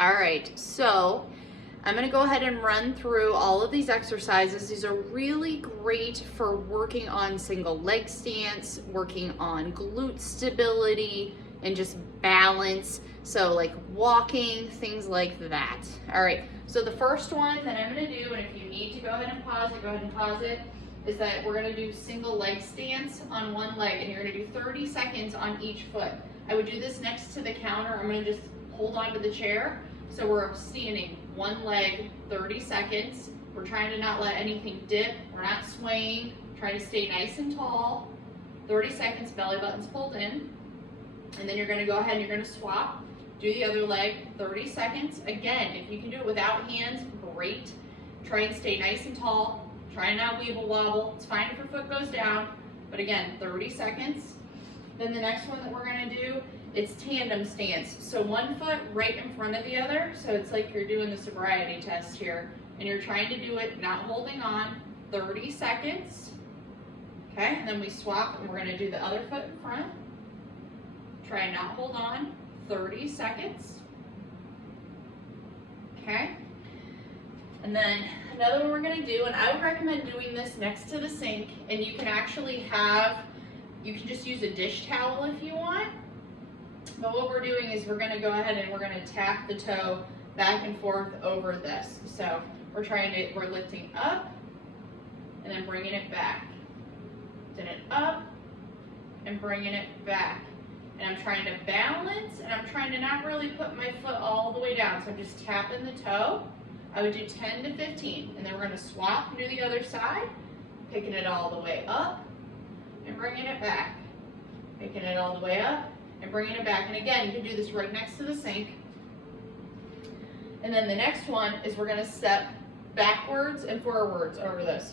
All right, so I'm gonna go ahead and run through all of these exercises. These are really great for working on single leg stance, working on glute stability, and just balance. So like walking, things like that. All right, so the first one that I'm gonna do, and if you need to go ahead and pause it, go ahead and pause it, is that we're gonna do single leg stance on one leg, and you're gonna do 30 seconds on each foot. I would do this next to the counter. I'm gonna just hold on to the chair. So we're standing one leg 30 seconds. We're trying to not let anything dip. We're not swaying. Trying to stay nice and tall. 30 seconds, belly button's pulled in. And then you're gonna go ahead and you're gonna swap. Do the other leg, 30 seconds. Again, if you can do it without hands, great. Try and stay nice and tall. Try and not weeble wobble. It's fine if your foot goes down, but again, 30 seconds. Then the next one that we're gonna do, it's tandem stance. So one foot right in front of the other. So it's like you're doing the sobriety test here. And you're trying to do it, not holding on, 30 seconds. Okay, and then we swap and we're gonna do the other foot in front. Try and not hold on, 30 seconds. Okay. And then another one we're gonna do, and I would recommend doing this next to the sink, and you can actually you can just use a dish towel if you want. But what we're doing is we're going to go ahead and we're going to tap the toe back and forth over this. So we're lifting up and then bringing it back. Then it up and bringing it back. And I'm trying to balance, and I'm trying to not really put my foot all the way down. So I'm just tapping the toe. I would do 10 to 15. And then we're going to swap and do the other side, picking it all the way up and bringing it back. Picking it all the way up and bringing it back. And again, you can do this right next to the sink. And then the next one is we're gonna step backwards and forwards over this.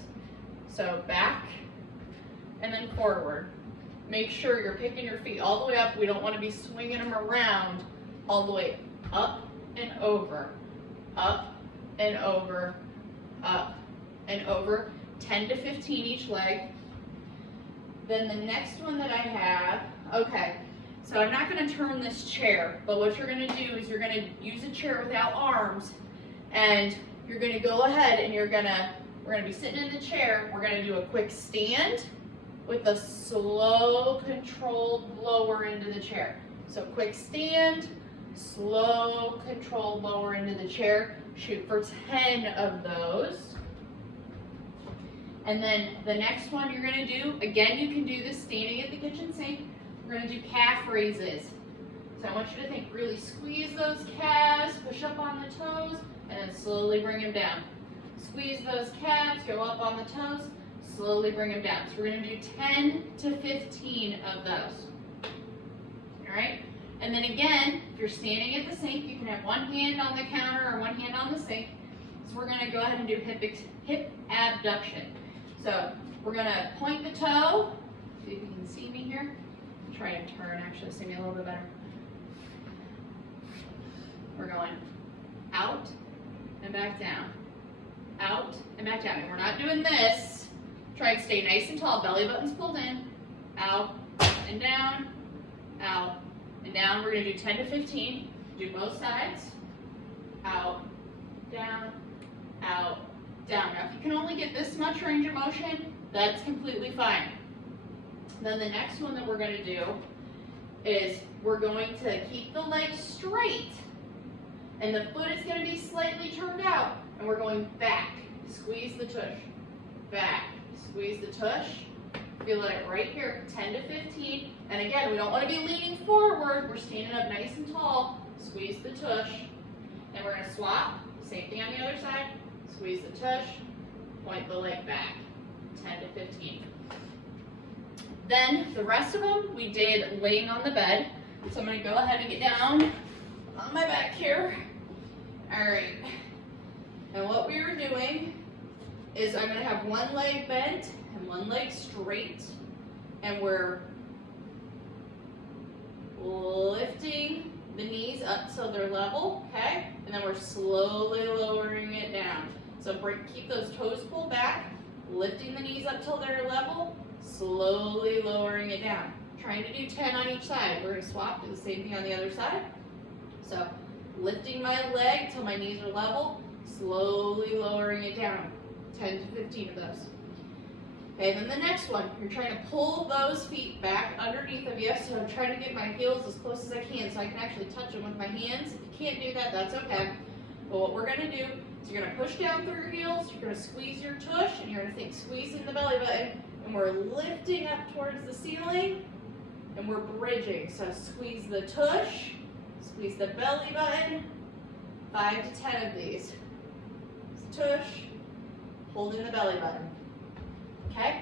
So back and then forward. Make sure you're picking your feet all the way up. We don't wanna be swinging them around. All the way up and over, up and over, up and over. 10 to 15 each leg. Then the next one that I have, okay. So I'm not going to turn this chair, but what you're going to do is you're going to use a chair without arms, and you're going to go ahead and we're going to be sitting in the chair. We're going to do a quick stand with a slow, controlled lower into the chair. So quick stand, slow, controlled lower into the chair. Shoot for 10 of those. And then the next one you're going to do, again, you can do this standing at the kitchen sink. We're going to do calf raises. So I want you to think, really squeeze those calves, push up on the toes, and then slowly bring them down. Squeeze those calves, go up on the toes, slowly bring them down. So we're going to do 10 to 15 of those. All right? And then again, if you're standing at the sink, you can have one hand on the counter or one hand on the sink. So we're going to go ahead and do hip abduction. So we're going to point the toe. See if you can see me here. Try to turn, actually, see me a little bit better. We're going out and back down, out and back down. And we're not doing this. Try and stay nice and tall, belly button's pulled in, out and down, out and down. We're going to do 10 to 15. Do both sides, out, down, out, down. Now, if you can only get this much range of motion, that's completely fine. Then the next one that we're going to do is we're going to keep the leg straight, and the foot is going to be slightly turned out, and we're going back. Squeeze the tush, back, squeeze the tush. Feel it right here, 10 to 15. And again, we don't want to be leaning forward. We're standing up nice and tall. Squeeze the tush, and we're going to swap. Same thing on the other side. Squeeze the tush, point the leg back, 10 to 15. Then the rest of them we did laying on the bed. So I'm going to go ahead and get down on my back here. All right. And what we were doing is I'm going to have one leg bent and one leg straight. And we're lifting the knees up so they're level, okay? And then we're slowly lowering it down. So keep those toes pulled back, lifting the knees up till they're level, slowly lowering it down. Trying to do 10 on each side. We're going to swap, do the same thing on the other side. So lifting my leg till my knees are level, slowly lowering it down. 10 to 15 of those. Okay, then the next one, you're trying to pull those feet back underneath of you. So I'm trying to get my heels as close as I can so I can actually touch them with my hands. If you can't do that, that's okay. But what we're gonna do is you're gonna push down through your heels, you're gonna squeeze your tush, and you're gonna think squeezing the belly button, and we're lifting up towards the ceiling, and we're bridging. So squeeze the tush, squeeze the belly button, 5 to 10 of these. Tush, holding the belly button. Okay?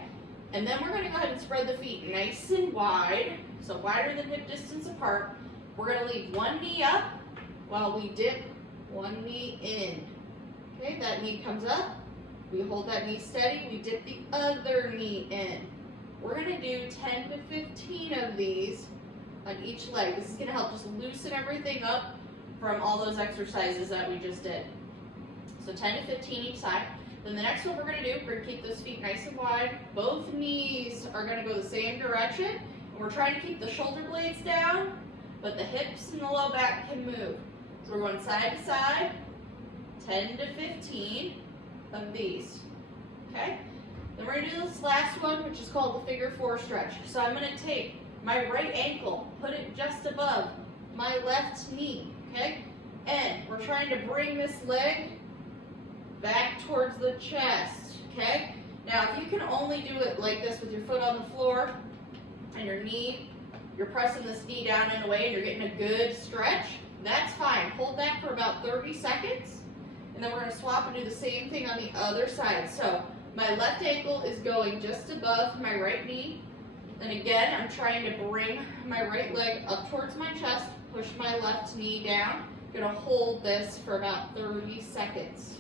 And then we're going to go ahead and spread the feet nice and wide, so wider than hip distance apart. We're going to leave one knee up while we dip one knee in. Okay, that knee comes up, we hold that knee steady, we dip the other knee in. We're going to do 10 to 15 of these on each leg. This is going to help just loosen everything up from all those exercises that we just did. So 10 to 15 each side. Then the next one we're going to do, we're going to keep those feet nice and wide. Both knees are going to go the same direction. And we're trying to keep the shoulder blades down, but the hips and the low back can move. So we're going side to side, 10 to 15 of these. Okay? Then we're going to do this last one, which is called the figure 4 stretch. So I'm going to take my right ankle, put it just above my left knee. Okay? And we're trying to bring this leg back towards the chest, okay? Now, if you can only do it like this with your foot on the floor and your knee, you're pressing this knee down in a way and you're getting a good stretch, that's fine. Hold that for about 30 seconds, and then we're going to swap and do the same thing on the other side. So, my left ankle is going just above my right knee, and again, I'm trying to bring my right leg up towards my chest, push my left knee down. I'm going to hold this for about 30 seconds.